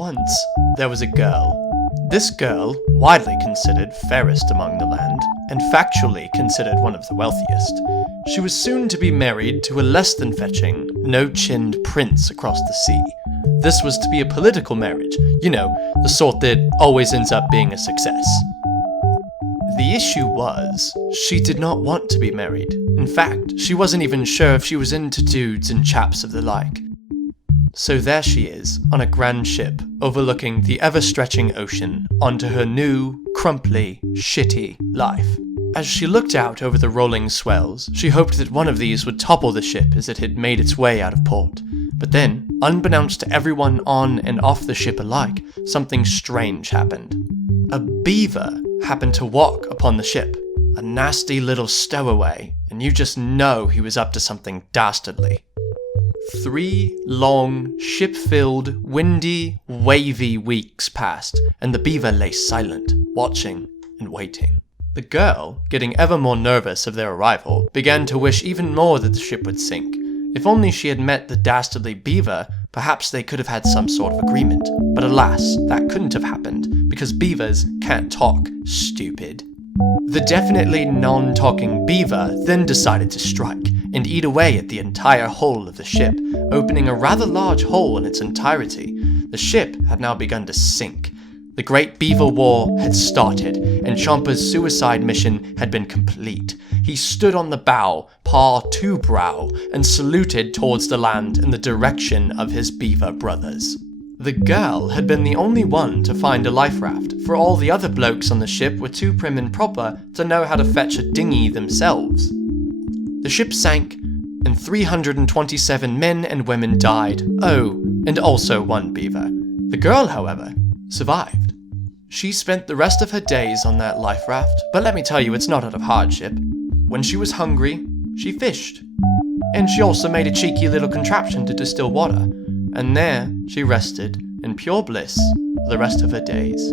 Once, there was a girl. This girl, widely considered fairest among the land, and factually considered one of the wealthiest, she was soon to be married to a less than fetching, no-chinned prince across the sea. This was to be a political marriage, the sort that always ends up being a success. The issue was, she did not want to be married. In fact, she wasn't even sure if she was into dudes and chaps of the like. So there she is, on a grand ship, overlooking the ever-stretching ocean, onto her new, crumply, shitty life. As she looked out over the rolling swells, she hoped that one of these would topple the ship as it had made its way out of port. But then, unbeknownst to everyone on and off the ship alike, something strange happened. A beaver happened to walk upon the ship, a nasty little stowaway, and you just know he was up to something dastardly. 3 long, ship-filled, windy, wavy weeks passed, and the beaver lay silent, watching and waiting. The girl, getting ever more nervous of their arrival, began to wish even more that the ship would sink. If only she had met the dastardly beaver, perhaps they could have had some sort of agreement. But alas, that couldn't have happened, because beavers can't talk, stupid. The definitely non-talking beaver then decided to strike, and eat away at the entire hull of the ship, opening a rather large hole in its entirety. The ship had now begun to sink. The Great Beaver War had started, and Chompa's suicide mission had been complete. He stood on the bow, paw to brow, and saluted towards the land in the direction of his beaver brothers. The girl had been the only one to find a life raft, for all the other blokes on the ship were too prim and proper to know how to fetch a dinghy themselves. The ship sank, and 327 men and women died. Oh, and also one beaver. The girl, however, survived. She spent the rest of her days on that life raft, but let me tell you, it's not out of hardship. When she was hungry, she fished. And she also made a cheeky little contraption to distill water. And there she rested in pure bliss for the rest of her days.